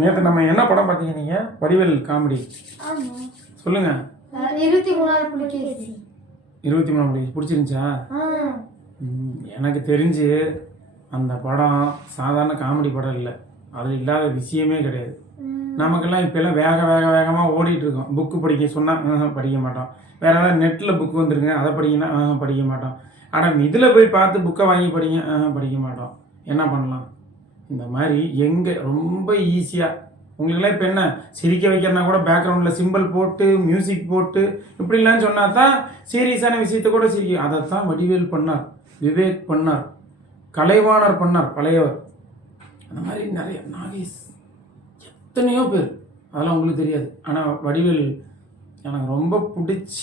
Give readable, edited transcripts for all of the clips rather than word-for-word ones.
நேற்று நம்ம என்ன படம் பார்த்தீங்க நீங்க? வடிவேல் காமெடி சொல்லுங்க. 23 புலிகேசி. 23 பிடிச்சிருந்துச்சா? எனக்கு தெரிஞ்சு அந்த படம் சாதாரண காமெடி படம் இல்லை, அதில் இல்லாத விஷயமே கிடையாது. நமக்கெல்லாம் இப்போல்லாம் வேகமாக ஓடிட்டு இருக்கோம். புக்கு படிக்க சொன்னால் படிக்க மாட்டோம். வேறு ஏதாவது நெட்டில் புக்கு வந்துருங்க அதை படிங்கன்னா படிக்க மாட்டோம். ஆனால் இதில் போய் பார்த்து புக்கை வாங்கி படிங்க படிக்க மாட்டோம். என்ன பண்ணலாம்? இந்த மாதிரி எங்கே ரொம்ப ஈஸியாக உங்களுக்குலாம் இப்போ என்ன சிரிக்க வைக்கிறனா கூட பேக்ரவுண்டில் சிம்பிள் போட்டு மியூசிக் போட்டு இப்படிலாம் சொன்னால் தான் சீரியஸான விஷயத்த கூட சிரிக்கும். அதைத்தான் வடிவேல் பண்ணார், விவேக் பண்ணார், கலைவாணர் பண்ணார் பழையவர். அந்த மாதிரி நிறைய நாகேஷ் எத்தனையோ பேர், அதெல்லாம் உங்களுக்கு தெரியாது. ஆனால் வடிவேல் எனக்கு ரொம்ப பிடிச்ச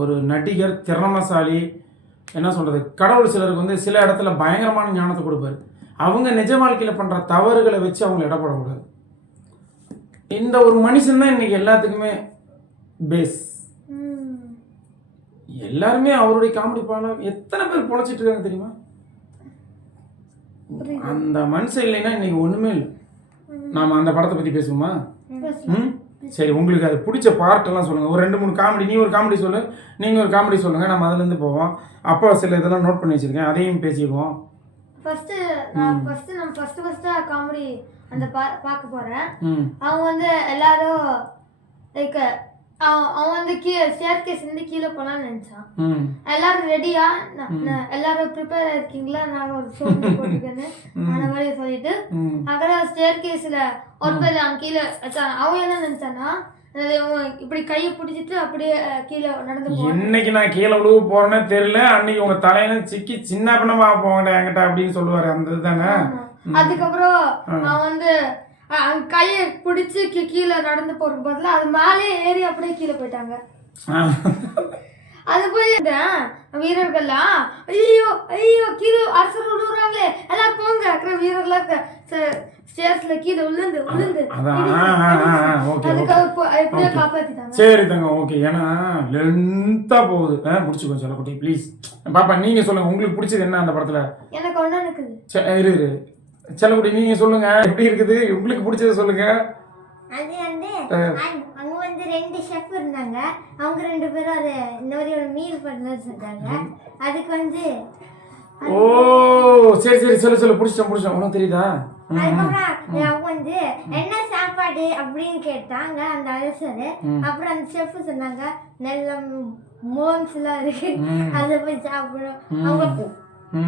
ஒரு நடிகர், திறமசாலி. என்ன சொல்கிறது, கடவுள் சிலருக்கு வந்து சில இடத்துல பயங்கரமான ஞானத்தை கொடுப்பார். அவங்க நிஜ வாழ்க்கையில் பண்ணுற தவறுகளை வச்சு அவங்க இடப்படக்கூடாது. இந்த ஒரு மனுஷன் தான் இன்னைக்கு எல்லாத்துக்குமே பேஸ். எல்லாருமே அவருடைய காமெடி பாடம் எத்தனை பேர் பொழைச்சிட்டு இருக்காங்க தெரியுமா? அந்த மனுஷன் இல்லைன்னா இன்னைக்கு ஒன்றுமே இல்லை. நாம் அந்த படத்தை பற்றி பேசுவோமா? சரி, உங்களுக்கு அது பிடிச்ச பார்ட்டெல்லாம் சொல்லுங்கள். ஒரு 2-3 காமெடி, நீ ஒரு காமெடி சொல்லு, நீங்கள் ஒரு காமெடி சொல்லுங்கள், நம்ம அதுலேருந்து போவோம். அப்போ சில இதெல்லாம் நோட் பண்ணி வச்சுருக்கேன், அதையும் பேசிடுவோம். ஃபர்ஸ்ட் காமெடி அந்த பார்க்க போகிறேன். அவங்க வந்து எல்லாரும் லைக் அவன் வந்து ஸ்டேர் கேஸ் இருந்து கீழே போலான்னு நினைச்சான். எல்லாரும் ரெடியா, எல்லாரும் ப்ரிப்பேர் இருக்கீங்களா, நான் ஒரு சோப்பு போட்டுக்கேன்னு அந்த மாதிரி சொல்லிட்டு அங்கே ஸ்டேர் கேஸ்ல ஒரு பேர் அவன் கீழே வச்சான். அவன் என்ன நினைச்சானா, இப்படி கையை பிடிச்சிட்டு அப்படியே கீழே நடந்து போவான். இன்னைக்கு நான் கீழே விழுவு போறேன்னு தெரியல, அன்னைக்கு உங்க தலையில சிக்கி சின்ன பண்ணமா போவேன் என்கிட்ட அப்படின்னு சொல்லுவாரு. அந்த இதுதானே. அதுக்கப்புறம் அவன் வந்து கையை பிடிச்சி கீழே நடந்து போறதுக்கு பதிலா அது மேலே ஏறி அப்படியே கீழே போயிட்டாங்க. அது போய் வீரர்கள்லாம் ஐயோ ஐயோ கீழே அரசர் விழுறாங்களே, எல்லாரும் போங்க அக்கறை வீரர்லாம் ஸ்டேர்ஸ்ல கீழே விழுந்து எப்படியோ காப்பாத்திட்டாங்க. சரி தங்க, ஓகே. ஏன்னா லென்த்தா போகுது, முடிச்சுக்கோ செல்லக்குட்டி ப்ளீஸ். பாப்பா நீங்க சொல்லுங்க, உங்களுக்கு பிடிச்சது என்ன அந்த படத்துல? எனக்கு ஒண்ணு இருக்குது. இரு செல்லக்குட்டி நீங்க சொல்லுங்க, எப்படி இருக்குது உங்களுக்கு பிடிச்சது சொல்லுங்க. அது வந்து அங்க வந்து 2 ஷெஃப் இருந்தாங்க. அவங்க 2 பேரும் அது இந்த மாதிரி ஒரு மீல் பண்ண சொன்னாங்க. அதுக்கு வந்து ஓ சரி சொல்லு புடிச்சோம். உனக்கு தெரியுதா? அதுக்கப்புறம் அவங்க வந்து என்ன சாப்பாடு அப்படின்னு கேட்டாங்க அந்த அரசர். அப்புறம் அந்த ஷெஃப் சொன்னாங்க நல்ல மோன்ஸ் எல்லாம் இருக்கு, அதை போய் சாப்பிடும். அவங்க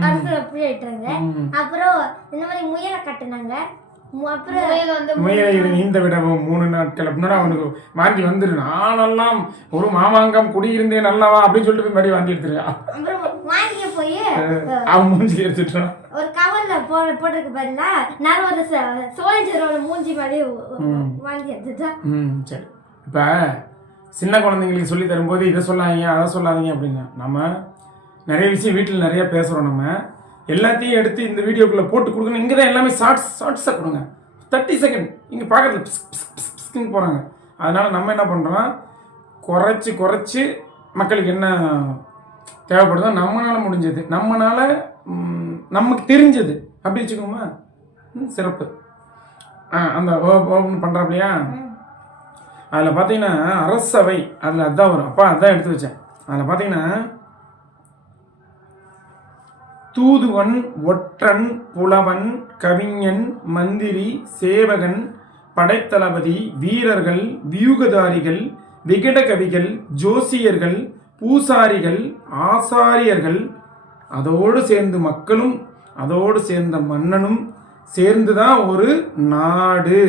அரசர் அப்படி ஆயிட்டாங்க. அப்புறம் இந்த மாதிரி முயலை கட்டினாங்க. இந்த விட 3 நாட்கள் அப்படின்னா அவனுக்கு வாங்கி வந்துரு. நானெல்லாம் ஒரு மாமாங்கம் குடியிருந்தே நல்லவா அப்படின்னு சொல்லிட்டு போய் மறுபடியும் வாங்கி எடுத்துருக்கான். வாங்கி போய் அவன் மூஞ்சி எடுத்துட்டான். ஒரு கவர்ல போட்டுக்கு பதிலா நான் ஒரு சோல்ஜரோட மூஞ்சி மாதிரி வாங்கி எடுத்துட்டான். சரி, இப்ப சின்ன குழந்தைங்களுக்கு சொல்லி தரும்போது இதை சொல்லாதீங்க அதை சொல்லாதீங்க அப்படின்னா, நம்ம நிறைய விஷயம் வீட்டில் நிறைய பேசுகிறோம். நம்ம எல்லாத்தையும் எடுத்து இந்த வீடியோக்குள்ளே போட்டு கொடுக்கணும். இங்கே தான் எல்லாமே ஷார்ட்ஸாக கொடுங்க. 30 செகண்ட் இங்கே பார்க்குறது பிஸ்கின்னு போகிறாங்க. அதனால் நம்ம என்ன பண்ணுறோம், குறைச்சி மக்களுக்கு என்ன தேவைப்படுதோ நம்மளால் முடிஞ்சது, நமக்கு தெரிஞ்சது அப்படி வச்சுக்கோமா. சிறப்பு. அந்த ஓப்பன் பண்ணுறாப்பலையா, அதில் பார்த்தீங்கன்னா அரசவை, அதில் அதுதான் வரும். அப்பா அதுதான் எடுத்து வச்சேன். அதில் பார்த்தீங்கன்னா தூதுவன், ஒற்றன், புலவன், கவிஞன், மந்திரி, சேவகன், படைத்தளபதி, வீரர்கள், வியூகதாரிகள், விகட கவிகள், ஜோசியர்கள், பூசாரிகள், ஆசாரியர்கள், அதோடு சேர்ந்து மக்களும் அதோடு சேர்ந்த மன்னனும் சேர்ந்து தான் ஒரு நாடு.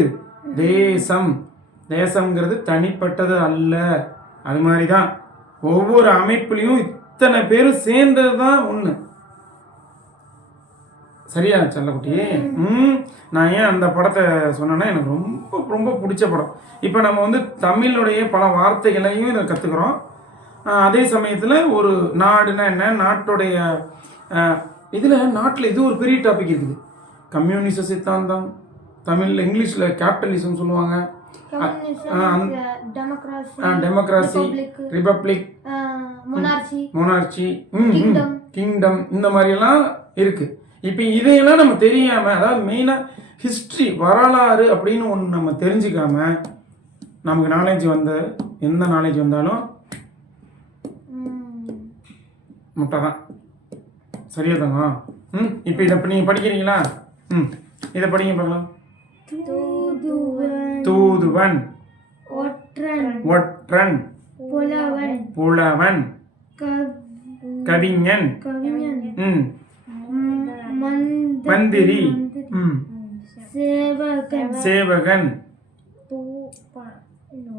தேசம்ங்கிறது தனிப்பட்டது அல்ல. அது மாதிரி தான் ஒவ்வொரு அமைப்புலையும் இத்தனை பேரும் சேர்ந்தது தான் ஒன்று. சரியா செல்லக்குட்டி? நான் ஏன் அந்த படத்தை சொன்னேன்னா, எனக்கு ரொம்ப ரொம்ப பிடிச்ச படம். இப்போ நம்ம வந்து தமிழுடைய பல வார்த்தைகளையும் இதை கற்றுக்குறோம். அதே சமயத்தில் ஒரு நாடுனா என்ன, நாட்டுடைய இதில் நாட்டில் இது ஒரு பெரிய டாபிக் இருக்குது. கம்யூனிச சித்தாந்தம், தமிழில் இங்கிலீஷில் கேபிட்டலிசம் சொல்லுவாங்க, டெமோக்ராசி, ரிபப்ளிக், மொனார்ச்சி, கிங்டம், இந்த மாதிரியெல்லாம் இருக்குது. இப்போ இதையெல்லாம் நம்ம தெரியாமல், அதாவது மெயினாக ஹிஸ்ட்ரி வரலாறு அப்படின்னு ஒன்று நம்ம தெரிஞ்சுக்காம நமக்கு நாலேஜ் எந்த நாலேஜ் வந்தாலும் முட்டை தான். சரியா தங்கம்? இப்போ இதை நீங்கள் படிக்கிறீங்களா? இதை படிங்க பார்க்கலாம். தூதுவன், ஒற்றன், புலவன், கவிஞன், மந்திரி, சேவகன்,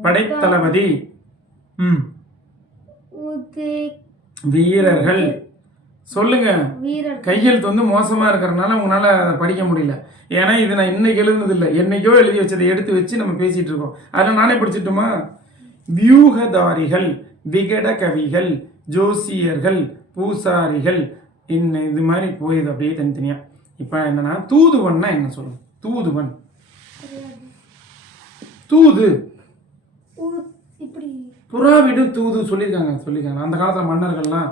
படைத்தளபதி, வீரர்கள். சொல்லுங்க. கையெழுத்து மோசமா இருக்கிறதுனால உங்களால அதை படிக்க முடியல. ஏன்னா இது நான் இன்னைக்கு எழுதுனது இல்லை, என்னைக்கோ எழுதி வச்சதை எடுத்து வச்சு நம்ம பேசிட்டு இருக்கோம். அதில் நானே படிச்சுட்டுமா? வியூகதாரிகள், விகட கவிகள், ஜோசியர்கள், பூசாரிகள், இது மாதிரி போயிது அப்படியே தனித்தனியா. இப்போ என்னன்னா தூதுவன்னா என்ன சொல்லுங்க? தூதுவன், தூது, புறாவிடு தூது சொல்லியிருக்காங்க. அந்த காலத்தில் மன்னர்கள்லாம்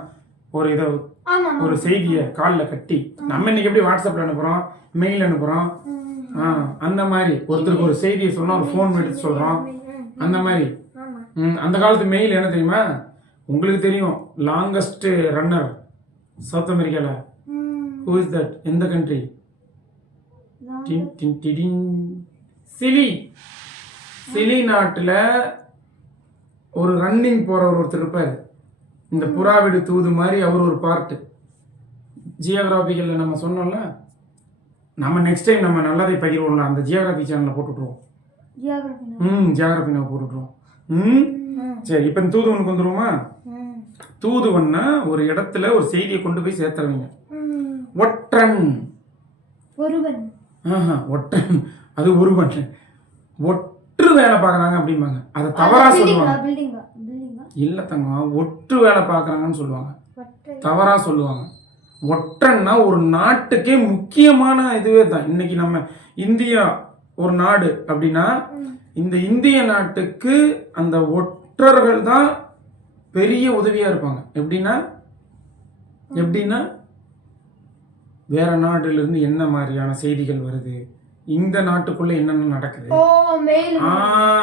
ஒரு செய்தியை காலில் கட்டி, நம்ம இன்னைக்கு எப்படி வாட்ஸ்அப்ல அனுப்புறோம், மெயில் அனுப்புறோம், அந்த மாதிரி ஒருத்தருக்கு ஒரு செய்தியை சொன்னா ஒரு ஃபோன் எடுத்து சொல்றோம், அந்த மாதிரி. அந்த காலத்து மெயில் என்ன தெரியுமா உங்களுக்கு? தெரியும். லாங்கஸ்ட் ரன்னர் சவுத் அமெரிக்கால. Who is that? எந்த கண்ட்ரி? சிலி நாட்டில் ஒரு ரன்னிங் போறவர் ஒருத்தர் இருப்பார். இந்த புறாவிடு தூது மாதிரி அவர் ஒரு பார்ட்டு. ஜியோகிராபிக்கல்ல நம்ம சொன்னோம்ல, நம்ம நெக்ஸ்ட் டைம் நம்ம நல்லதை பகிர்வோம்ல, அந்த ஜியோகிராபி சேனலில் போட்டுவிட்ருவோம். ஜியோகிராபி நம்ம போட்டுவிட்ருவோம். சரி, இப்போ தூதுவனுக்கு வந்துருவோமா? தூதுவன்னா ஒரு இடத்துல ஒரு செய்தியை கொண்டு போய் சேர்த்துறவங்க. ஒற்றன், ஒற்றன், அது ஒருவன். ஒற்று வேலை பார்க்குறாங்க அப்படிம்பாங்க. அதை தவறா சொல்லுவாங்க. இல்லை தங்கம், ஒற்று வேலை பார்க்குறாங்கன்னு சொல்லுவாங்க, தவறா சொல்லுவாங்க. ஒற்றன்னா ஒரு நாட்டுக்கே முக்கியமான இதுவே தான். இன்னைக்கு நம்ம இந்தியா ஒரு நாடு அப்படின்னா, இந்த இந்திய நாட்டுக்கு அந்த ஒற்றர்கள் தான் பெரிய உதவியா இருப்பாங்க. எப்படின்னா வேற நாடுல இருந்து என்ன மாதிரியான செய்திகள் வருது, இந்த நாட்டுக்குள்ள என்னென்ன நடக்குது,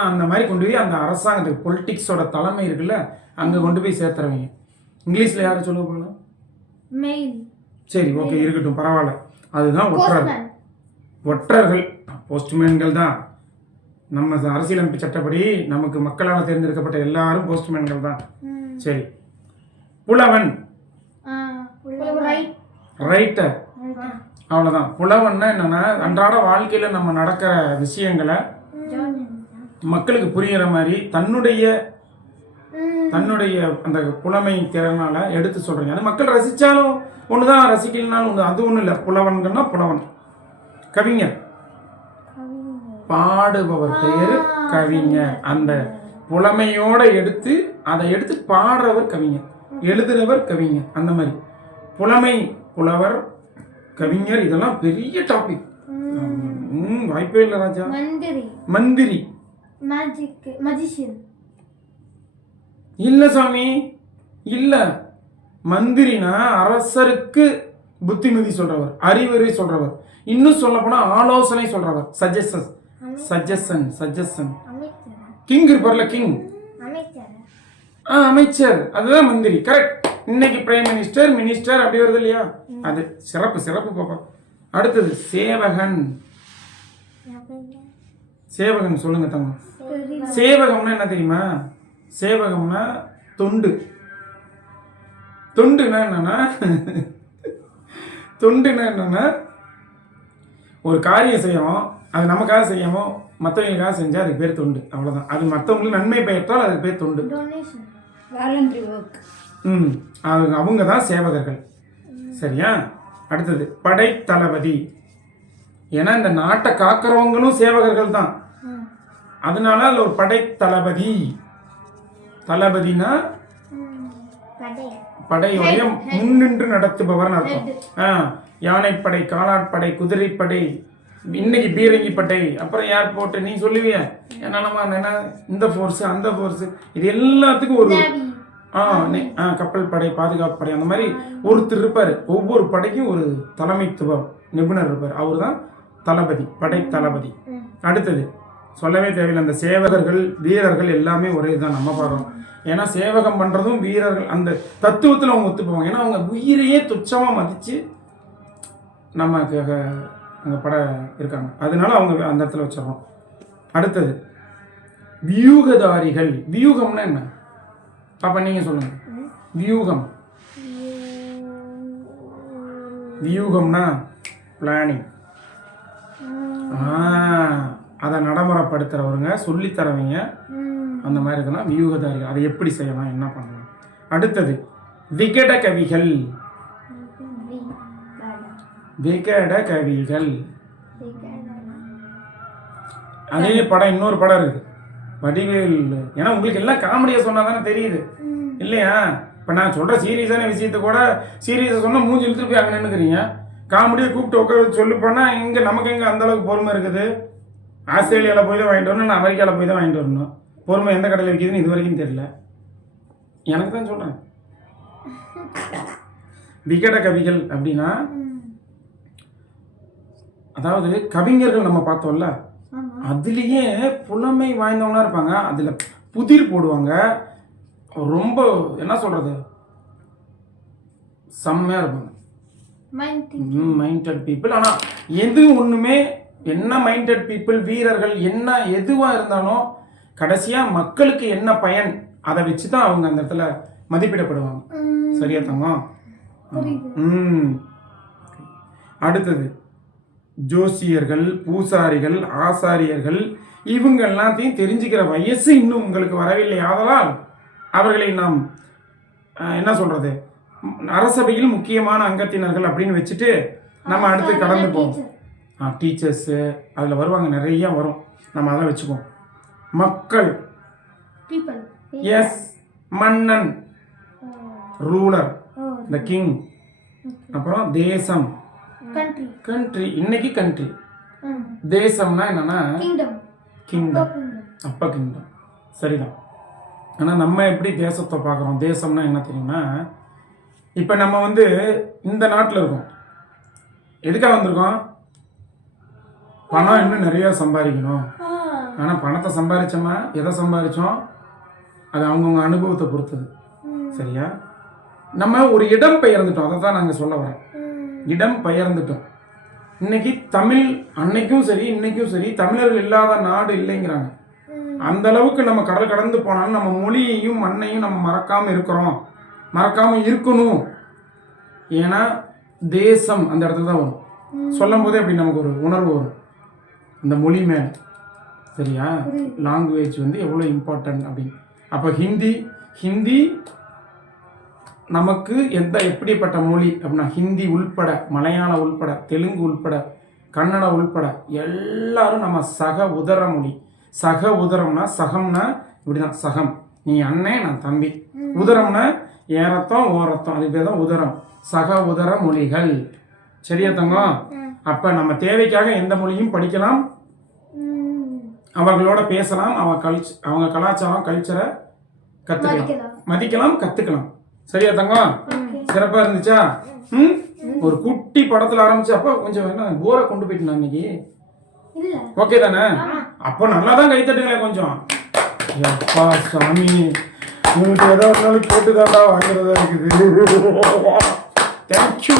அந்த மாதிரி கொண்டு போய் அந்த அரசாங்கத்துக்கு, பொலிட்டிக்ஸோட தலைமை இருக்குல்ல, அங்க கொண்டு போய் சேர்த்துறவங்க. இங்கிலீஷ்ல யாரும் சொல்ல போகலாம்? சரி, ஓகே, இருக்கட்டும், பரவாயில்ல. அதுதான் ஒற்றர்கள். ஒற்றர்கள் போஸ்ட்மேன்கள் தான். நம்ம அரசியலமைப்பு சட்டப்படி நமக்கு மக்களால் தேர்ந்தெடுக்கப்பட்ட எல்லாரும் போஸ்ட்மேன்கள் தான். சரி, புலவன், ரைட்டர், அவ்வளோதான். புலவன்னா என்னன்னா, அன்றாட வாழ்க்கையில் நம்ம நடக்கிற விஷயங்களை மக்களுக்கு புரிகிற மாதிரி தன்னுடைய அந்த புலமை திறனால எடுத்து சொல்றீங்க. அது மக்கள் ரசித்தாலும் ஒன்று தான், ரசிக்கலனாலும் ஒன்று, அது ஒன்றும் இல்லை. புலவன்கள்னா புலவன். கவிஞர், பாடுபவர் பெயர் கவிஞர். அந்த புலமையோட அதை எடுத்து பாடுறவர் கவிஞர், எழுதுறவர் கவிஞர். அந்த மாதிரி புலமை, புலவர், கவிஞர், இதெல்லாம் பெரிய டாபிக். வாய்ப்பே இல்லை ராஜா. மந்திரி, இல்ல சாமி, இல்ல. மந்திரினா அரசருக்கு புத்திமதி சொல்றவர், அறிவுரை சொல்றவர், இன்னும் சொல்ல போனா ஆலோசனை சொல்றவர், சஜஷன். கிங் இருப்பார்ல, கிங், அமைச்சர், அதுதான் மந்திரி. கரெக்ட். இன்னைக்கு பிரைம் மினிஸ்டர் அப்படி வருது இல்லையா? அது சிறப்பு பாப்பா. அடுத்தது சேவகன் சொல்லுங்க தங்க. சேவகம்னா என்ன தெரியுமா? சேவகம்னா தொண்டுனா என்னன்னா ஒரு காரியம் செய்யணும், அது நமக்காக செய்யாமோ மற்றவங்களுக்காக செஞ்சா அதுக்கு பேர் தொண்டு. அவ்வளவுதான். அது மற்றவங்களுக்கு நன்மை பெற்றால் அதுக்கு பேர் தொண்டு. அவங்க தான் சேவகர்கள். சரியா? அடுத்தது படைத்தளபதி. ஏன்னா இந்த நாட்டை காக்கிறவங்களும் சேவகர்கள் தான். அதனால அதுல ஒரு படைத்தளபதி. தளபதினா படையுடைய முன்னின்று நடத்துபவர் அர்த்தம். யானைப்படை, காலாட்படை, குதிரைப்படை, இன்னைக்கு பீரங்கி படை, அப்புறம் ஏர்போர்ட், நீ சொல்லுவிய என்ன இந்த ஃபோர்ஸ் அந்த ஃபோர்ஸ், இது எல்லாத்துக்கும் ஒரு கப்பல் படை, பாதுகாப்பு படை, அந்த மாதிரி ஒருத்தர் இருப்பார். ஒவ்வொரு படைக்கும் ஒரு தலைமைத்துவ நிபுணர் இருப்பார். அவர் தான் தளபதி, படை தளபதி. அடுத்தது சொல்லவே தேவையில்லை, அந்த சேவகர்கள் வீரர்கள் எல்லாமே ஒரே தான் நம்ம பார்க்குறோம். ஏன்னா சேவகம் பண்ணுறதும் வீரர்கள் அந்த தத்துவத்தில் அவங்க ஒத்துக்குவாங்க. ஏன்னா அவங்க உயிரையே துச்சமாக மதித்து நமக்கு அங்கே பட இருக்காங்க, அதனால அவங்க அந்த இடத்துல வச்சிடறோம். அடுத்தது வியூகதாரிகள். வியூகம்னா என்ன பாப்பா நீங்கள் சொல்லுங்க. வியூகம், வியூகம்னா பிளானிங், அதை நடைமுறைப்படுத்துகிறவங்க சொல்லித்தரவங்க, அந்த மாதிரி இருக்குன்னா வியூகதாரிகள். அதை எப்படி செய்யலாம், என்ன பண்ணலாம். அடுத்தது விகட கவிகள். விகட கவிகள் அதே படம் இன்னொரு படம் இருக்குது வடிவேல். ஏன்னா உங்களுக்கு எல்லாம் காமெடியாக சொன்னா தானே தெரியுது இல்லையா? இப்போ நான் சொல்கிற சீரியஸான விஷயத்த கூட சீரியஸாக சொன்னால் மூஞ்சி இழுத்துட்டு போய் அங்கே நின்றுக்கிறீங்க. காமெடியை கூப்பிட்டு உட்கார சொல்லிப்போனா இங்கே நமக்கு எங்கே அந்தளவுக்கு பொறுமை இருக்குது? ஆஸ்திரேலியாவில் போய் தான் வாங்கிட்டு வரணும், நான் அமெரிக்காவில் போய் தான் வாங்கிட்டு வரணும். பொறுமை எந்த கடையில் விற்கிதுன்னு இது வரைக்கும் தெரியல. எனக்கு தான் சொல்கிறேன். விகட கவிகள் அப்படின்னா அதாவது கவிஞர்கள் நம்ம பார்த்தோம்ல, அதுலேயே புலமை வாய்ந்தவங்களா இருப்பாங்க. அதில் புதிர் போடுவாங்க, ரொம்ப என்ன சொல்கிறது செம்மையாக இருப்பாங்க. Minded people. ஆனால் எது ஒன்றுமே என்ன மைண்டட் பீப்புள் வீரர்கள் என்ன எதுவாக இருந்தாலும் கடைசியாக மக்களுக்கு என்ன பயன் அதை வச்சு தான் அவங்க அந்த இடத்துல மதிப்பிடப்படுவாங்க. சரியா தங்கம்? அடுத்தது ஜோசியர்கள், பூசாரிகள், ஆசாரியர்கள், இவங்க எல்லாத்தையும் தெரிஞ்சுக்கிற வயசு இன்னும் உங்களுக்கு வரவில்லை. ஆதலால் அவர்களை நாம் என்ன சொல்றது அரசபையில் முக்கியமான அங்கத்தினர்கள் அப்படின்னு வச்சுட்டு நம்ம அடுத்து கடந்து போவோம். டீச்சர்ஸு அதில் வருவாங்க, நிறைய வரும், நம்ம அதெல்லாம் வச்சுக்குவோம். மக்கள், எஸ், மன்னன், ரூலர், த கிங். அப்புறம் தேசம், கண்ட்ரி. இன்னைக்கு கண்ட்ரி. தேசம்னா என்னன்னா கிங்டம், அப்ப கிங்டம். சரிதான். ஆனால் நம்ம எப்படி தேசத்தை பார்க்குறோம்? தேசம்னா என்ன தெரியுமா? இப்போ நம்ம வந்து இந்த நாட்டில் இருக்கோம், எதுக்காக வந்திருக்கோம்? பணம் இன்னும் நிறைய சம்பாதிக்கணும். ஆனால் பணத்தை சம்பாதிச்சோமா, எதை சம்பாதிச்சோம் அது அவங்கவுங்க அனுபவத்தை பொறுத்தது. சரியா? நம்ம ஒரு இடம் பெயர்ந்துட்டோம், அதை தான் நாங்கள் சொல்ல வரேன். இடம் பெயர்ந்துட்டோம். இன்னைக்கு தமிழ், அன்னைக்கும் சரி இன்னைக்கும் சரி, தமிழர்கள் இல்லாத நாடு இல்லைங்கிறாங்க. அந்த அளவுக்கு நம்ம கடல் கடந்து போனாலும் நம்ம மொழியையும் மண்ணையும் நம்ம மறக்காம இருக்கிறோம், மறக்காம இருக்கணும். ஏன்னா தேசம் அந்த இடத்துல தான் வரும். சொல்லும் போதே அப்படி நமக்கு ஒரு உணர்வு வரும் அந்த மொழி மேல. சரியா? லாங்குவேஜ் வந்து எவ்வளோ இம்பார்ட்டன்ட் அப்படின்னு. அப்போ ஹிந்தி நமக்கு எப்படிப்பட்ட மொழி அப்படின்னா ஹிந்தி உள்பட, மலையாளம் உள்பட, தெலுங்கு உள்பட, கன்னடம் உள்பட எல்லாரும் நம்ம சக உதர மொழி. சக உதரம்னா சகம்னா இப்படிதான், சகம் நீ அண்ணன் நான் தம்பி, உதரம்னா ஏரத்தம் ஓரத்தம், அது பேர் தான் உதரம். சக உதர மொழிகள். சரியா தங்கம்? அப்ப நம்ம தேவைக்காக எந்த மொழியும் படிக்கலாம், அவங்களோட பேசலாம், அவங்க கலாச்சாரம் கல்ச்சரை கத்துக்கலாம், மதிக்கலாம், கத்துக்கலாம். சரியா தங்கம்? சிறப்பா இருந்துச்சா? ஒரு குட்டி படத்துல ஆரம்பிச்சு அப்ப கொஞ்சம் என்ன போரை கொண்டு போயிட்டு இன்னைக்கு ஓகே தானே? அப்போ நல்லா தான் கை தட்டுங்களேன் கொஞ்சம். எப்பா சாமி, உங்களுக்கு ஏதாவது ஒரு நாளைக்கு போட்டு தாண்டா வாங்குறதா இருக்குது. தேங்க்யூ.